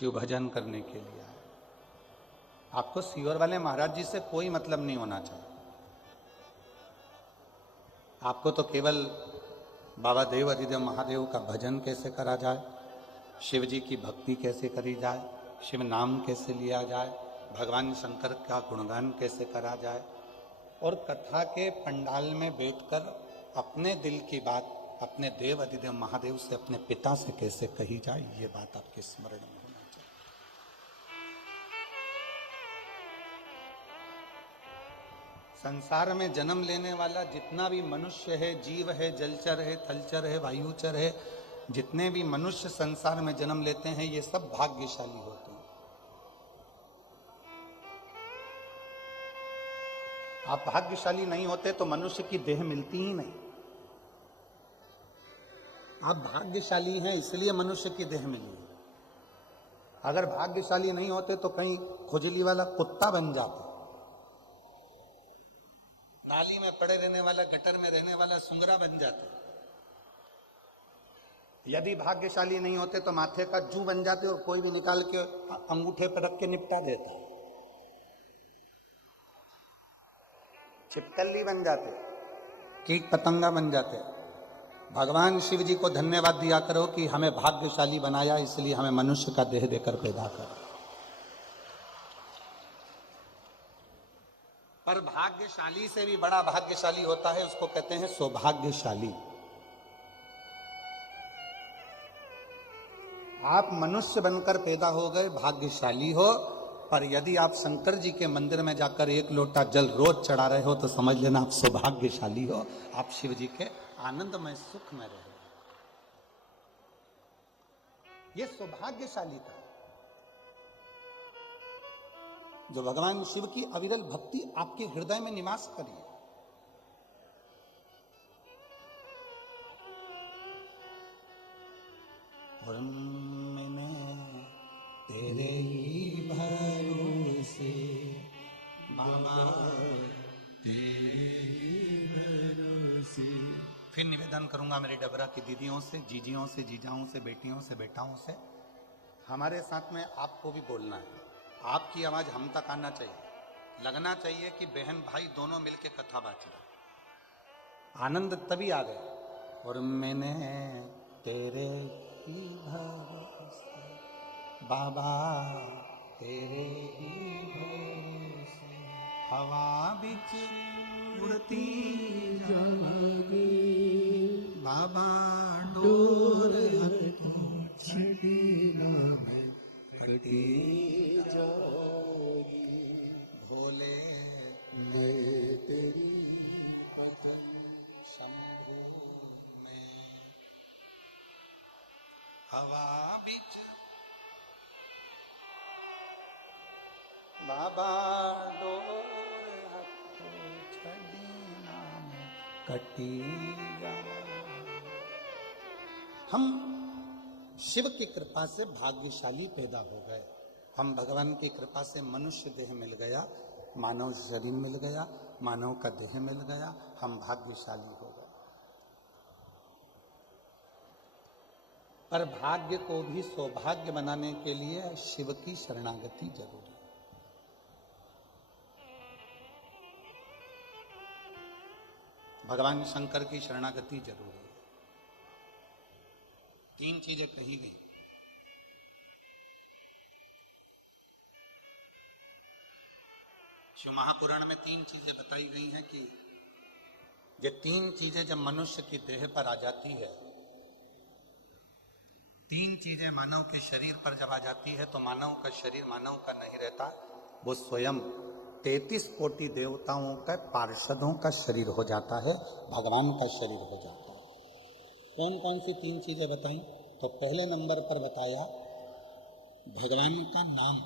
शिव भजन करने के लिए आए। आपको सीहोर वाले महाराज जी से कोई मतलब नहीं होना चाहिए। आपको तो केवल बाबा देव अधिदेव महादेव का भजन कैसे करा जाए, शिव जी की भक्ति कैसे करी जाए, शिव नाम कैसे लिया जाए, भगवान शंकर का गुणगान कैसे करा जाए, और कथा के पंडाल में बैठकर अपने दिल की बात अपने देव अधिदेव महादेव से, अपने पिता से कैसे कही जाए, ये बात आपके स्मरण में होना चाहिए। संसार में जन्म लेने वाला जितना भी मनुष्य है, जीव है, जलचर है, थलचर है, वायुचर है, जितने भी मनुष्य संसार में जन्म लेते हैं, ये सब भाग्यशाली होते हैं। आप भाग्यशाली नहीं होते तो मनुष्य की देह मिलती ही नहीं। आप भाग्यशाली हैं इसलिए मनुष्य की देह मिली। अगर भाग्यशाली नहीं होते तो कहीं खुजली वाला कुत्ता बन जाते, नाली में पड़े रहने वाला, गटर में रहने वाला सुंगरा बन जाते। यदि भाग्यशाली नहीं होते तो माथे का जू बन जाते और कोई भी निकाल के अंगूठे पर रख के निपटा देता, छिपकली बन जाते, कीट पतंगा बन जाते। भगवान शिव जी को धन्यवाद दिया करो कि हमें भाग्यशाली बनाया, इसलिए हमें मनुष्य का देह देकर पैदा कर। पर भाग्यशाली से भी बड़ा भाग्यशाली होता है, उसको कहते हैं सौभाग्यशाली। आप मनुष्य बनकर पैदा हो गए, भाग्यशाली हो। पर यदि आप शंकर जी के मंदिर में जाकर एक लोटा जल रोज चढ़ा रहे हो तो समझ लेना आप सौभाग्यशाली हो, आप शिव जी के आनंदमय सुख में रहे। ये सौभाग्यशालीता जो भगवान शिव की अविरल भक्ति आपके हृदय में निवास करिए। और मैंने तेरे ही भरोसे बाबा, तेरे ही भरोसे। फिर निवेदन करूंगा मेरी डबरा की दीदियों से, जीजियों से, जीजाओं से, बेटियों से, बेटाओं से, हमारे साथ में आपको भी बोलना है। आपकी आवाज हम तक आना चाहिए, लगना चाहिए कि बहन भाई दोनों मिलके कथा बाँच रहे। आनंद तभी आ गया। और मैंने तेरे ही भरोसे बाबा, तेरे ही भरोसे हवा बिच उड़ती जागी बाबा, डोर छड़ी में कटी जागी, भोले ले तेरी पतन शंभू में हवा बिच बाबा, डोर छड़ी में कटी जागी। हम शिव की कृपा से भाग्यशाली पैदा हो गए। हम भगवान की कृपा से मनुष्य देह मिल गया, मानव शरीर मिल गया, मानव का देह मिल गया, हम भाग्यशाली हो गए। पर भाग्य को भी सौभाग्य बनाने के लिए शिव की शरणागति जरूरी है। भगवान शंकर की शरणागति जरूरी है। 3 चीजें कही गई। शिव महापुराण में 3 चीजें बताई गई हैं कि ये 3 चीजें जब मनुष्य की देह पर आ जाती है, 3 चीजें मानव के शरीर पर जब आ जाती है तो मानव का शरीर मानव का नहीं रहता, वो स्वयं 33 कोटि देवताओं का पार्षदों का शरीर हो जाता है, भगवान का शरीर हो जाता है। कौन कौन सी 3 चीजें बताई? तो पहले नंबर पर बताया भगवान का नाम।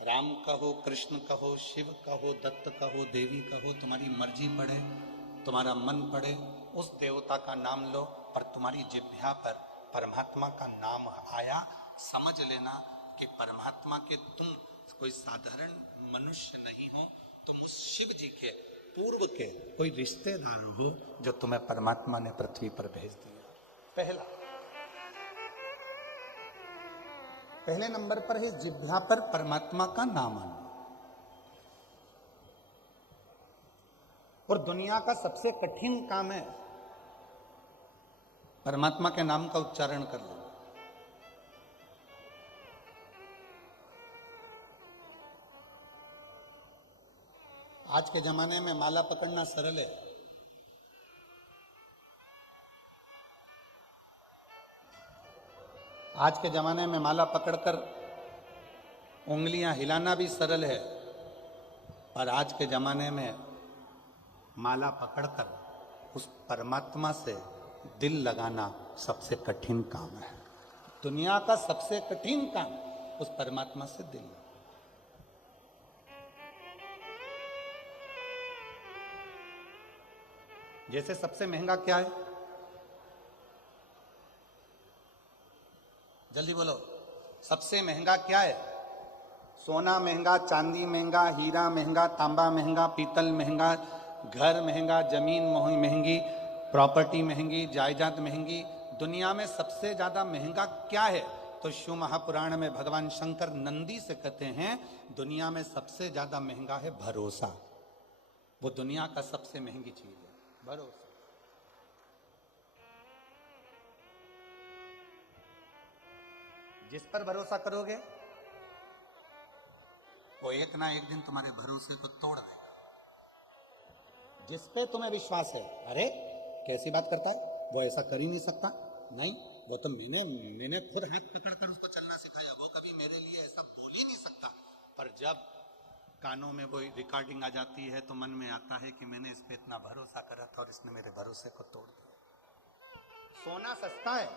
राम कहो, कृष्ण कहो, शिव कहो, दत्त कहो, देवी कहो, तुम्हारी मर्जी पड़े, तुम्हारा मन पड़े, उस देवता का नाम लो। पर तुम्हारी जिह्वा पर परमात्मा का नाम आया, समझ लेना कि परमात्मा के तुम कोई साधारण मनुष्य नहीं हो, तुम उस शिव जी के पूर्व के कोई रिश्तेदार हो जो तुम्हें परमात्मा ने पृथ्वी पर भेज दिया। पहला। पहले नंबर पर है जिह्वा पर परमात्मा का नाम आना। और दुनिया का सबसे कठिन काम है परमात्मा के नाम का उच्चारण कर लेना। आज के जमाने में माला पकड़ना सरल है। आज के जमाने में माला पकड़कर उंगलियां हिलाना भी सरल है, और आज के जमाने में माला पकड़कर उस परमात्मा से दिल लगाना सबसे कठिन काम है। दुनिया का सबसे कठिन काम उस परमात्मा से दिल लगाना। जैसे सबसे महंगा क्या है? जल्दी बोलो, सबसे महंगा क्या है? सोना महंगा, चांदी महंगा, हीरा महंगा, तांबा महंगा, पीतल महंगा, घर महंगा, जमीन महंगी, प्रॉपर्टी महंगी, जायदाद महंगी। दुनिया में सबसे ज्यादा महंगा क्या है? तो शिव महापुराण में भगवान शंकर नंदी से कहते हैं दुनिया में सबसे ज्यादा महंगा है भरोसा। वो दुनिया का सबसे महंगी चीज है, भरोसा। जिस पर भरोसा करोगे वो एक ना एक दिन तुम्हारे भरोसे को तोड़ देगा। जिस पे तुम्हें विश्वास है, अरे कैसी बात करता है, वो ऐसा कर ही नहीं सकता, नहीं वो तो मैंने खुद हाथ पकड़कर उसको चलना सिखाया, वो कभी मेरे लिए ऐसा बोल ही नहीं सकता। पर जब कानों में वो रिकॉर्डिंग आ जाती है तो मन में आता है कि मैंने इस पे इतना भरोसा करा था और इसने मेरे भरोसे को तोड़ दिया। सोना सस्ता है,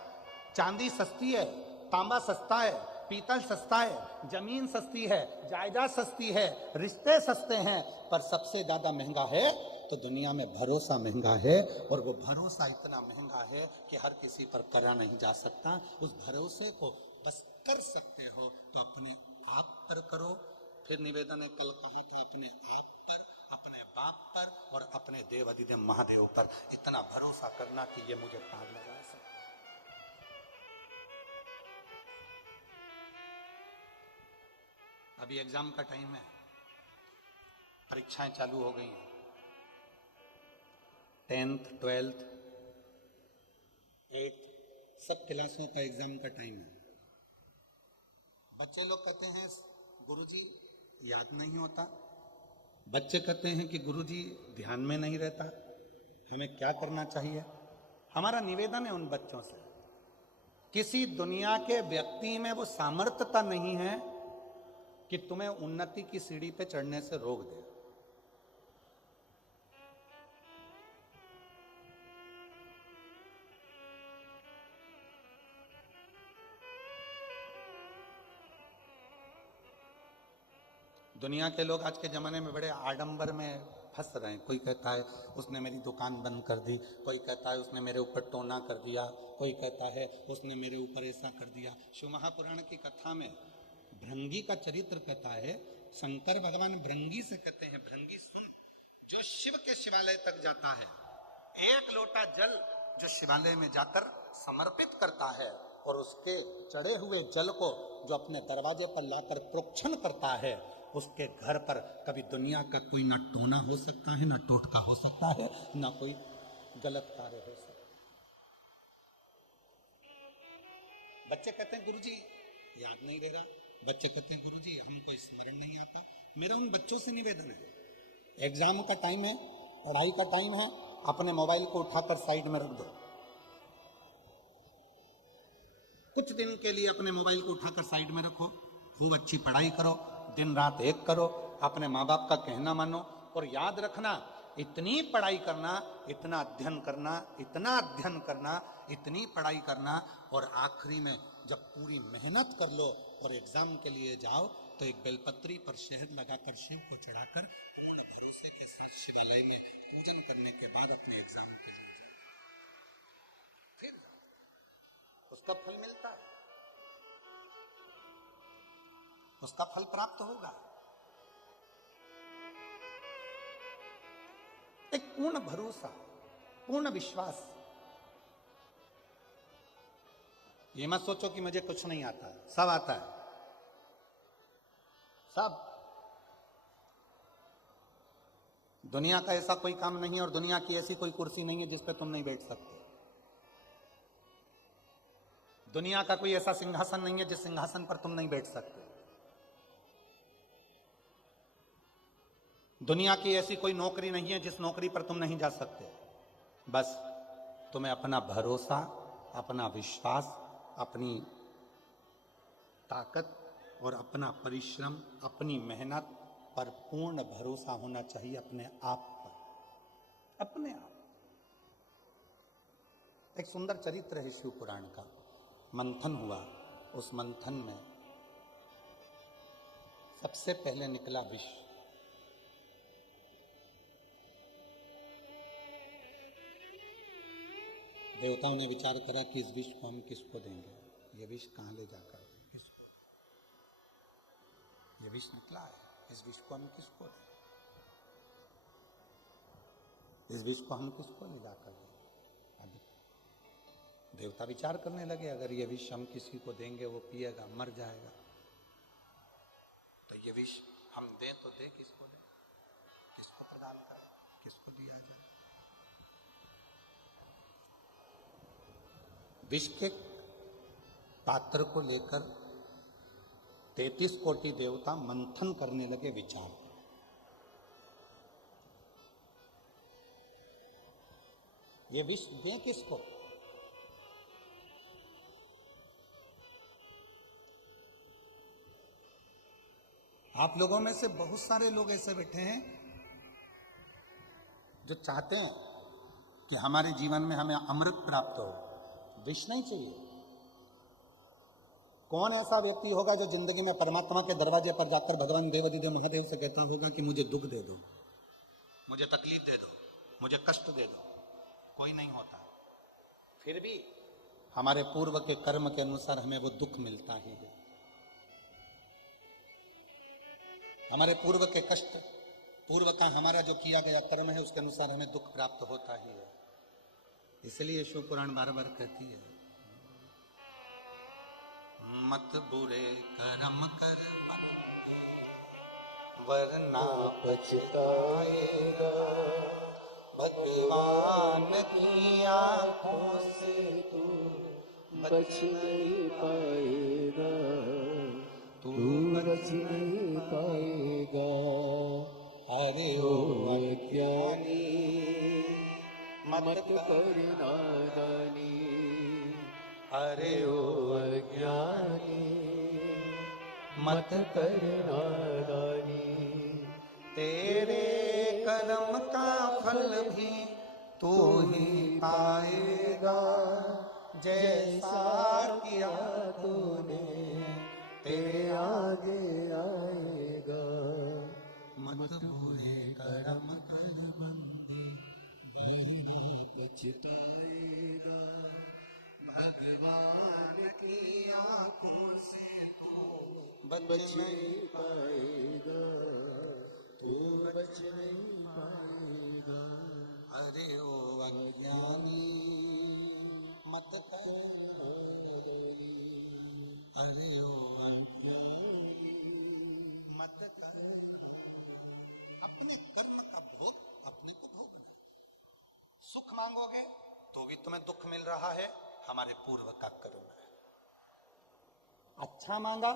चांदी सस्ती है, तांबा सस्ता है, पीतल सस्ता है, जमीन सस्ती है, जायदाद सस्ती है, रिश्ते सस्ते हैं, पर सबसे ज्यादा महंगा है तो दुनिया में भरोसा महंगा है। और वो भरोसा इतना महंगा है कि हर किसी पर करा नहीं जा सकता। उस भरोसे को बस कर सकते हो तो अपने आप पर करो। फिर निवेदन है, कल कहा था, अपने आप पर, अपने बाप पर और अपने देव अधिदेव महादेव पर इतना भरोसा करना कि ये मुझे पार लगा सकता। अभी एग्जाम का टाइम है, परीक्षाएं चालू हो गई हैं, 10th, 12th, 8th सब क्लासों का एग्जाम का टाइम है। बच्चे लोग कहते हैं गुरुजी याद नहीं होता, बच्चे कहते हैं कि गुरुजी ध्यान में नहीं रहता, हमें क्या करना चाहिए? हमारा निवेदन है उन बच्चों से, किसी दुनिया के व्यक्ति में वो सामर्थ्यता नहीं है कि तुम्हें उन्नति की सीढ़ी पे चढ़ने से रोक दे। दुनिया के लोग आज के जमाने में बड़े आडंबर में फंस रहे हैं। कोई कहता है उसने मेरी दुकान बंद कर दी, कोई कहता है उसने मेरे ऊपर टोना कर दिया, कोई कहता है उसने मेरे ऊपर ऐसा कर दिया। शिव महापुराण की कथा में भृंगी का चरित्र कहता है, शंकर भगवान भृंगी से कहते हैं, भृंगी सुन, जो शिव के शिवालय तक जाता है, एक लोटा जल जो शिवालय में जाकर समर्पित करता है और उसके चढ़े हुए जल को जो अपने दरवाजे पर लाकर प्रोक्षण करता है, उसके घर पर कभी दुनिया का कोई ना टोना हो सकता है, ना टोटका हो सकता है, ना कोई गलत कार्य हो सकता है। बच्चे कहते हैं गुरुजी याद नहीं रह रहा, बच्चे कहते हैं गुरुजी हमको स्मरण नहीं आता। मेरा उन बच्चों से निवेदन है, एग्जाम का टाइम है, पढ़ाई का टाइम है, अपने मोबाइल को उठाकर साइड में रख दो। कुछ दिन के लिए अपने मोबाइल को उठाकर साइड में रखो, खूब अच्छी पढ़ाई करो, दिन रात एक करो, अपने माँ बाप का कहना मानो, और याद रखना इतनी पढ़ाई करना, इतना अध्ययन करना, इतना अध्ययन करना, इतनी पढ़ाई करना, और आखिरी में जब पूरी मेहनत कर लो और एग्जाम के लिए जाओ तो एक बेलपत्री पर शहद लगाकर शिव को चढ़ाकर पूर्ण भरोसे के साथ शिवालय में पूजन करने के बाद अपने एग्जाम के लिए जाओ, फिर उसका फल मिलता है, उसका फल प्राप्त होगा। एक पूर्ण भरोसा, पूर्ण विश्वास। ये मत सोचो कि मुझे कुछ नहीं आता है, सब आता है। सब। दुनिया का ऐसा कोई काम नहीं है और दुनिया की ऐसी कोई कुर्सी नहीं है जिस पे तुम नहीं बैठ सकते। दुनिया का कोई ऐसा सिंहासन नहीं है जिस सिंहासन पर तुम नहीं बैठ सकते। दुनिया की ऐसी कोई नौकरी नहीं है जिस नौकरी पर तुम नहीं जा सकते। बस तुम्हें अपना भरोसा, अपना विश्वास, अपनी ताकत और अपना परिश्रम, अपनी मेहनत पर पूर्ण भरोसा होना चाहिए, अपने आप पर, अपने आप। एक सुंदर चरित्र है शिव पुराण का। मंथन हुआ, उस मंथन में सबसे पहले निकला विष। देवताओं ने विचार करा कि इस विष को हम किसको देंगे, ये विष कहाँ ले जाकर किसको, ये विष निकला है, इस विष को हम किसको दें, इस विष को हम किसको ले जाकर दें। अब देवता विचार करने लगे, अगर ये विष हम किसी को देंगे वो पिएगा मर जाएगा, तो ये विष हम दें तो दे किसको दें, किसको प्रदान करें, किसको दिया जाए। विष के पात्र को लेकर 33 कोटि देवता मंथन करने लगे विचार। ये विष दें किसको। आप लोगों में से बहुत सारे लोग ऐसे बैठे हैं जो चाहते हैं कि हमारे जीवन में हमें अमृत प्राप्त हो, विष नहीं चाहिए। कौन ऐसा व्यक्ति होगा जो जिंदगी में परमात्मा के दरवाजे पर जाकर भगवान देवाधिदेव महादेव से कहता होगा कि मुझे दुख दे दो, मुझे तकलीफ दे दो, मुझे कष्ट दे दो। कोई नहीं होता। फिर भी हमारे पूर्व के कर्म के अनुसार हमें वो दुख मिलता ही है। हमारे पूर्व के कष्ट, पूर्व का हमारा जो किया गया कर्म है उसके अनुसार हमें दुख प्राप्त होता ही है। इसलिए शिव पुराण बार बार कहती है, मत बुरे कर्म कर वरना पछताएगा, भगवान की आंखों से तू बच नहीं पाएगा, तू बच नहीं पाएगा। अरे ओ अज्ञानी मत कर नादानी, अरे ओ अज्ञानी मत कर नादानी। तेरे कर्म का फल भी तू ही पाएगा, जैसा किया तूने तेरे आगे आएगा। मत बुरे कर्म कर बंदे वरना पछताएगा, भगवान की आंखों से तू बच नहीं पाएगा, तू बच नहीं पाएगा। अरे ओ अज्ञानी मत कर, अरे ओ अज्ञानी मत कर। अपने कर्म का भोग अपने को भोगना। सुख मांगोगे तो भी तुम्हें दुख मिल रहा है, हमारे पूर्व का कर्म है। अच्छा मांगा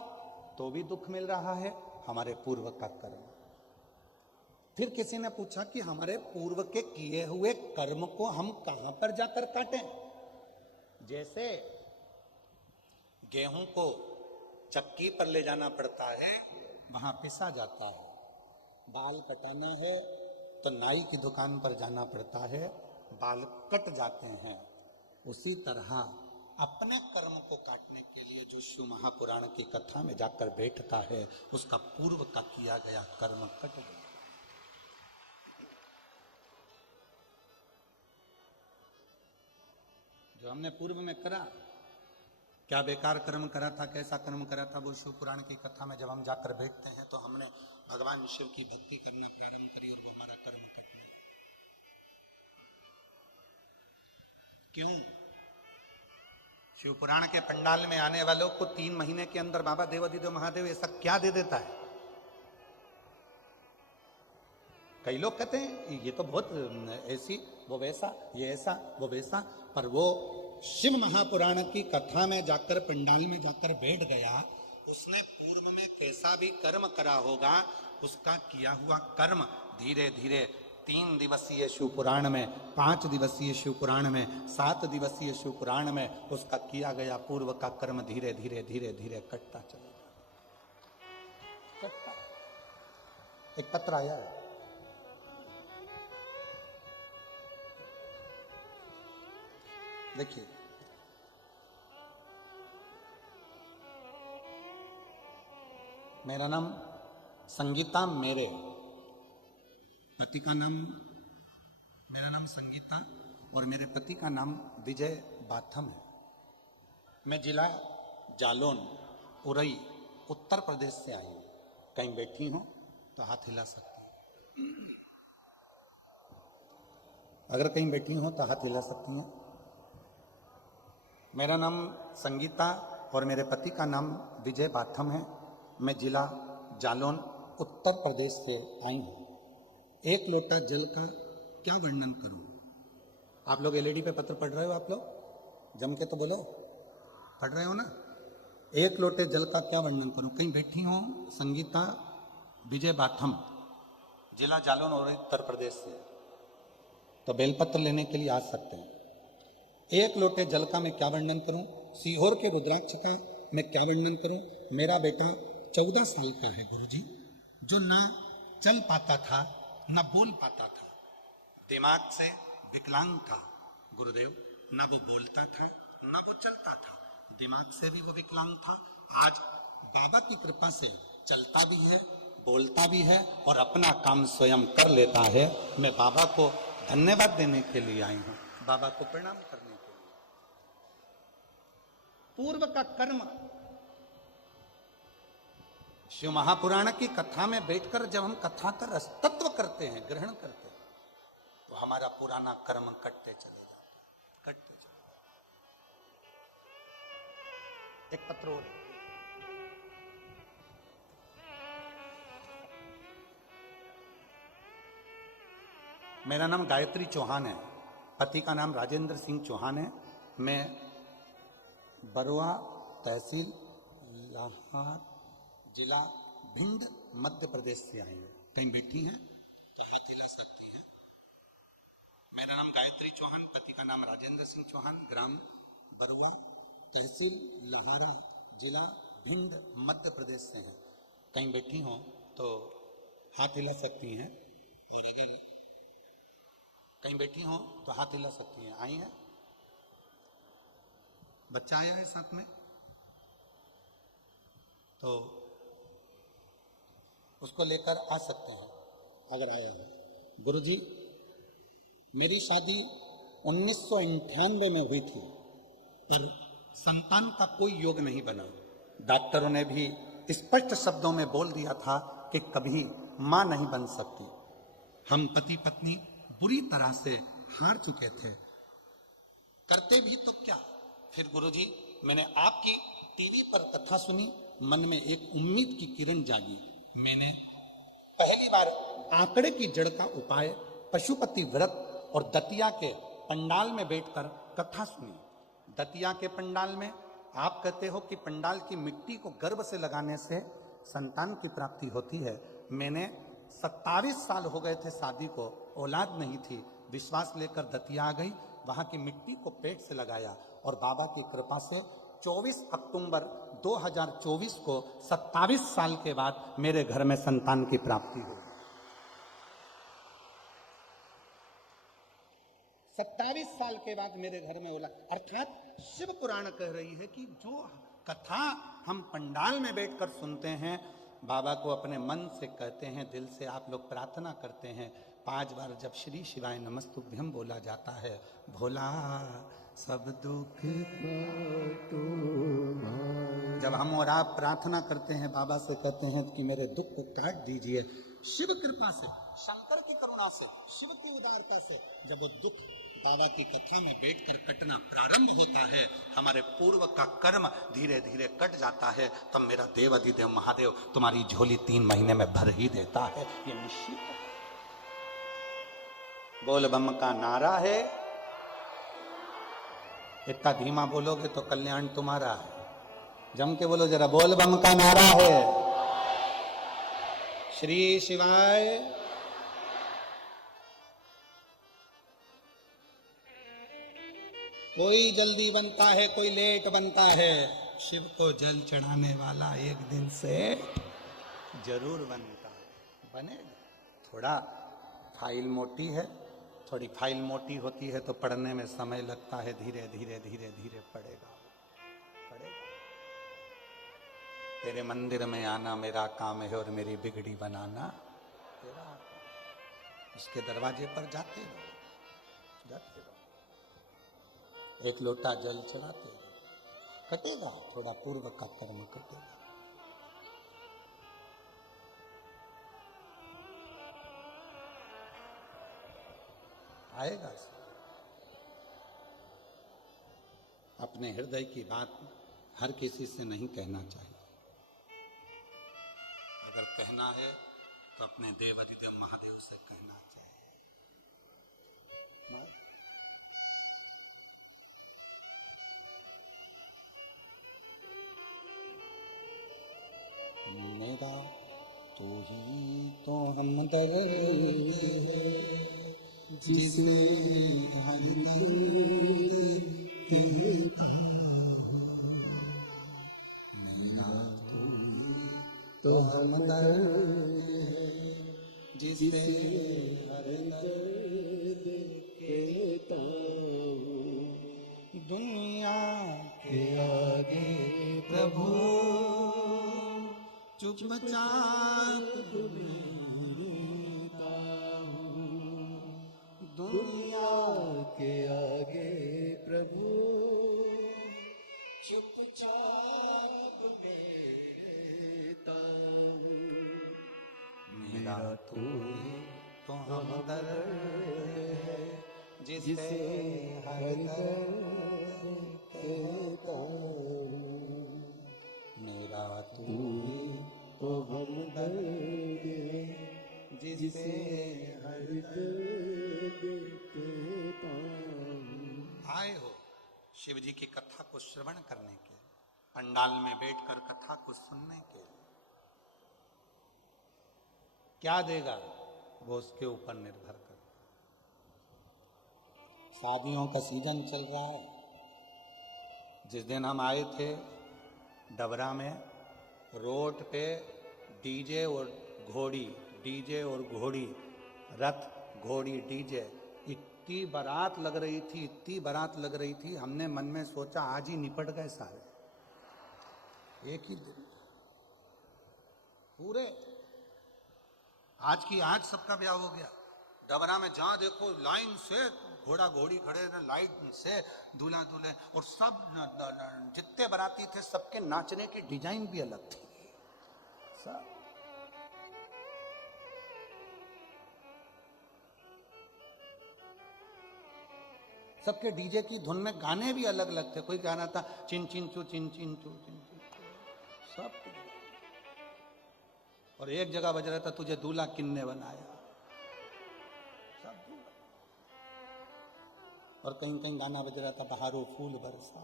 तो भी दुख मिल रहा है, हमारे पूर्व का कर्म। फिर किसी ने पूछा कि हमारे पूर्व के किए हुए कर्म को हम कहां पर जाकर काटें। जैसे गेहूं को चक्की पर ले जाना पड़ता है, वहां पिसा जाता है। बाल कटाना है तो नाई की दुकान पर जाना पड़ता है, बाल कट जाते हैं। उसी तरह अपने कर्म को काटने के लिए जो शिव महापुराण की कथा में जाकर बैठता है, उसका पूर्व का किया गया कर्म कट गया। जो हमने पूर्व में करा, क्या बेकार कर्म करा था, कैसा कर्म करा था, वो शिव पुराण की कथा में जब हम जाकर बैठते हैं तो हमने भगवान शिव की भक्ति करना प्रारंभ करी और वो हमारा कर्म कट गया। क्यों? शिव पुराण के पंडाल में आने वालों को 3 महीने के अंदर बाबा देवाधिदेव महादेव ऐसा क्या दे देता है कई लोग कहते हैं ये तो बहुत ऐसी वो वैसा, ये ऐसा वो वैसा, पर वो शिव महापुराण की कथा में जाकर पंडाल में जाकर बैठ गया, उसने पूर्व में कैसा भी कर्म करा होगा, उसका किया हुआ कर्म धीरे धीरे 3 दिवसीय शिव पुराण में, 5 दिवसीय शिव पुराण में, 7 दिवसीय शिव पुराण में उसका किया गया पूर्व का कर्म धीरे धीरे धीरे धीरे कटता चलेगा। कटता। एक पत्र आया है, देखिए, मेरा नाम संगीता, मेरे पति का नाम, मेरा नाम संगीता और मेरे पति का नाम विजय बाथम है। मैं जिला जालौन, उरई, उत्तर प्रदेश से आई हूँ। कहीं बैठी हूँ तो हाथ हिला सकती हैं, अगर कहीं बैठी हूँ तो हाथ हिला सकती हैं। मेरा नाम संगीता और मेरे पति का नाम विजय बाथम है। मैं जिला जालौन, उत्तर प्रदेश से आई हूँ। एक लोटा जल का क्या वर्णन करूं? आप लोग एलईडी पे पत्र पढ़ रहे हो? आप लोग जम के तो बोलो, पढ़ रहे हो ना? एक लोटे जल का क्या वर्णन करूं? कहीं बैठी हो? संगीता विजय बाथम, जिला जालौन और उत्तर प्रदेश से, तो बेलपत्र लेने के लिए आ सकते हैं। एक लोटे जल का मैं क्या वर्णन करूं? सीहोर के रुद्राक्ष का मैं क्या वर्णन करूं? मेरा बेटा 14 साल का है गुरुजी, जो ना चल पाता था ना बोल पाता था, दिमाग से विकलांग था गुरुदेव, ना वो बोलता था ना वो चलता था, दिमाग से भी वो विकलांग था। आज बाबा की कृपा से चलता भी है, बोलता भी है और अपना काम स्वयं कर लेता है। मैं बाबा को धन्यवाद देने के लिए आई हूं, बाबा को प्रणाम करने के लिए। पूर्व का कर्म, शिव महापुराण की कथा में बैठकर जब हम कथा का रसतत्व करते हैं, ग्रहण करते हैं, तो हमारा पुराना कर्म कटते चले जाते, कटते चले जाते। एक पत्र और, मेरा नाम गायत्री चौहान है, पति का नाम राजेंद्र सिंह चौहान है। मैं बरुआ तहसील, लाहार जिला भिंड, मध्य प्रदेश से आई हूँ। कहीं बैठी हैं तो हाथ हिला सकती हैं। मेरा नाम गायत्री चौहान, पति का नाम राजेंद्र सिंह चौहान, ग्राम बरुआ, तहसील लहारा, जिला भिंड, मध्य प्रदेश से हैं। कहीं बैठी हो तो हाथ हिला सकती हैं, और अगर कहीं बैठी हो तो हाथ हिला सकती हैं। आई हैं? बच्चा आया है साथ में, तो उसको लेकर आ सकते हैं अगर आया है। गुरुजी, मेरी शादी 1998 में हुई थी, पर संतान का कोई योग नहीं बना। डॉक्टरों ने भी स्पष्ट शब्दों में बोल दिया था कि कभी मां नहीं बन सकती। हम पति पत्नी बुरी तरह से हार चुके थे, करते भी तो क्या। फिर गुरुजी, मैंने आपकी टीवी पर कथा सुनी, मन में एक उम्मीद की किरण जागी। मैंने पहली बार आंकड़े की जड़ का उपाय, पशुपति व्रत और दतिया के पंडाल में बैठकर कथा सुनी। दतिया के पंडाल में आप कहते हो कि पंडाल की मिट्टी को गर्भ से लगाने से संतान की प्राप्ति होती है। मैंने 27 साल हो गए थे शादी को, औलाद नहीं थी। विश्वास लेकर दतिया आ गई, वहां की मिट्टी को पेट से लगाया और बाबा की कृपा से 24 अक्टूबर 2024 को 27 साल के बाद मेरे घर में संतान की प्राप्ति हुई। 27 साल के बाद मेरे घर में औलाद, अर्थात शिव पुराण कह रही है कि जो कथा हम पंडाल में बैठकर सुनते हैं, बाबा को अपने मन से कहते हैं, दिल से आप लोग प्रार्थना करते हैं। 5 बार जब श्री शिवाय नमस्तुभ्यम बोला जाता है, भोला सब दुख को, जब हम और आप प्रार्थना करते हैं, बाबा से कहते हैं कि मेरे दुख को काट दीजिए, शिव कृपा से, शंकर की करुणा से, शिव की उदारता से जब वो दुख बाबा की कथा में बैठकर कटना प्रारंभ होता है, हमारे पूर्व का कर्म धीरे धीरे कट जाता है, तब मेरा देव अधिदेव महादेव तुम्हारी झोली 3 महीने में भर ही देता है। ये निश्चित है। बोल बम का नारा है। इतना धीमा बोलोगे तो कल्याण तुम्हारा है। जम के बोलो जरा, बोल बम का नारा है। श्री शिवाय। कोई जल्दी बनता है, कोई लेट बनता है, शिव को जल चढ़ाने वाला एक दिन से जरूर बनता है। बनेगा। थोड़ा फाइल मोटी है, थोड़ी फाइल मोटी होती है तो पढ़ने में समय लगता है, धीरे धीरे धीरे धीरे पढ़ेगा। तेरे मंदिर में आना मेरा काम है और मेरी बिगड़ी बनाना तेरा। उसके दरवाजे पर जाते रहो, जाते रहो, एक लोटा जल चढ़ाते रहो। कटेगा, थोड़ा पूर्व का कर्म कटेगा। आएगा। अपने हृदय की बात हर किसी से नहीं कहना चाहिए। अगर कहना है तो अपने देवाधिदेव महादेव से कहना चाहिए। मेरा तो ही तो हमदर्द है, जिसे हर दर्द कहता हो। मेरा तो हमदर्द है, जिसे हर दर्द कहता हो। दुनिया के आगे प्रभु चुपचाप रहता हूँ। दुनिया के आगे प्रभु चुपचाप रहता हूँ। मेरा तू तो हमदर्द है, जिसे हर दर्द कहता हूँ। मेरा तू तो हमदर्द है, जिसे हर दर्द कहता हूँ। आए हो शिव जी की कथा को श्रवण करने के, पंडाल में बैठकर कथा को सुनने के। क्या देगा वो उसके ऊपर निर्भर करता। शादियों का सीजन चल रहा है। जिस दिन हम आए थे डबरा में, रोड पे डीजे और घोड़ी, डीजे और घोड़ी, रथ घोड़ी डीजे, इतनी बारात लग रही थी, इतनी बारात लग रही थी। हमने मन में सोचा आज ही निपट गए सारे, एक ही दिन पूरे। आज की आज सबका ब्याह हो गया। डबरा में जहां देखो लाइन से घोड़ा घोड़ी खड़े थे, लाइट से दूल्हा दूल्हे, और सब जितने बाराती थे सबके नाचने की डिजाइन भी अलग थी। सब सबके डीजे की धुन में गाने भी अलग अलग थे। कोई गाना था चिन चिन चू चिन चिन चू चिन चिन चू, सब। और एक जगह बज रहा था तुझे दूल्हा किन्ने बनाया, सब। और कहीं कहीं गाना बज रहा था बहारो फूल बरसा,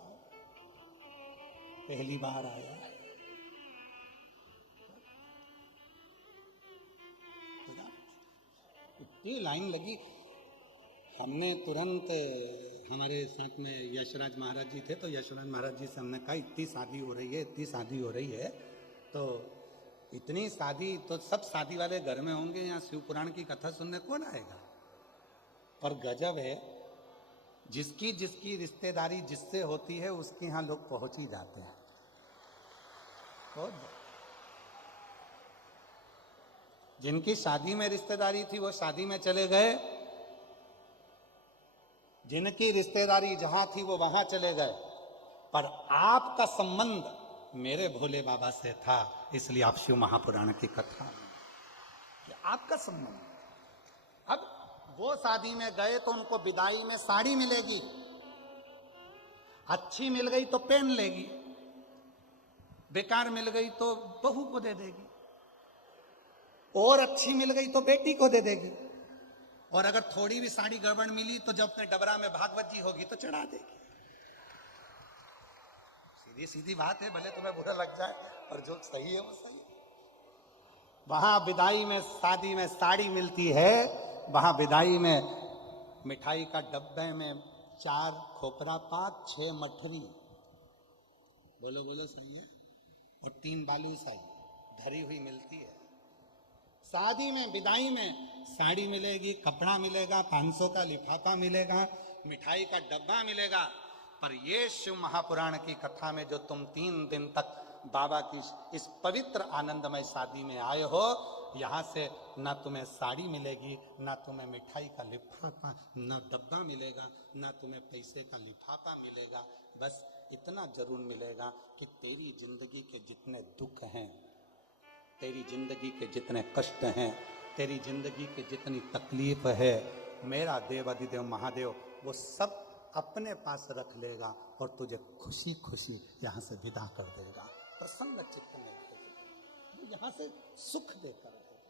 पहली बार आया है। इतनी लाइन लगी। हमने तुरंत, हमारे साथ में यशराज महाराज जी थे, तो यशराज महाराज जी से हमने कहा इतनी शादी हो रही है, इतनी शादी हो रही है, तो इतनी शादी तो सब शादी वाले घर में होंगे, यहाँ शिव पुराण की कथा सुनने कौन आएगा। और गजब है, जिसकी जिसकी रिश्तेदारी जिससे होती है उसके यहाँ लोग पहुंच ही जाते हैं। जिनकी शादी में रिश्तेदारी थी वो शादी में चले गए, जिनकी रिश्तेदारी जहां थी वो वहां चले गए, पर आपका संबंध मेरे भोले बाबा से था, इसलिए आप शिव महापुराण की कथा कि आपका संबंध। अब वो शादी में गए तो उनको विदाई में साड़ी मिलेगी, अच्छी मिल गई तो पहन लेगी, बेकार मिल गई तो बहू को दे देगी, और अच्छी मिल गई तो बेटी को दे देगी। और अगर थोड़ी भी साड़ी गड़बड़ मिली तो जब अपने डबरा में भागवत जी होगी तो चढ़ा देगी। सीधी सीधी बात है, भले तुम्हें बुरा लग जाए और जो सही है वो सही है। वहां विदाई में शादी में साड़ी मिलती है, वहां विदाई में मिठाई का डब्बे में 4 खोपरा पाक, 6 मठरी, बोलो बोलो सही है, और 3 बालूशाही धरी हुई मिलती है। शादी में विदाई में साड़ी मिलेगी, कपड़ा मिलेगा, 500 का लिफाफा मिलेगा, मिठाई का डब्बा मिलेगा। पर ये शिव महापुराण की कथा में जो तुम 3 दिन तक बाबा की इस पवित्र आनंदमय शादी में आए हो, यहाँ से ना तुम्हें साड़ी मिलेगी, ना तुम्हें मिठाई का लिफाफा, ना डब्बा मिलेगा, ना तुम्हें पैसे का लिफाफा मिलेगा। बस इतना जरूर मिलेगा कि तेरी जिंदगी के जितने दुख हैं, तेरी जिंदगी के जितने कष्ट हैं, तेरी जिंदगी की जितनी तकलीफ है, मेरा देव अधिदेव महादेव वो सब अपने पास रख लेगा और तुझे खुशी खुशी यहाँ से विदा कर देगा, प्रसन्न चित्त में भेज देगा, यहाँ से सुख देकर देगा।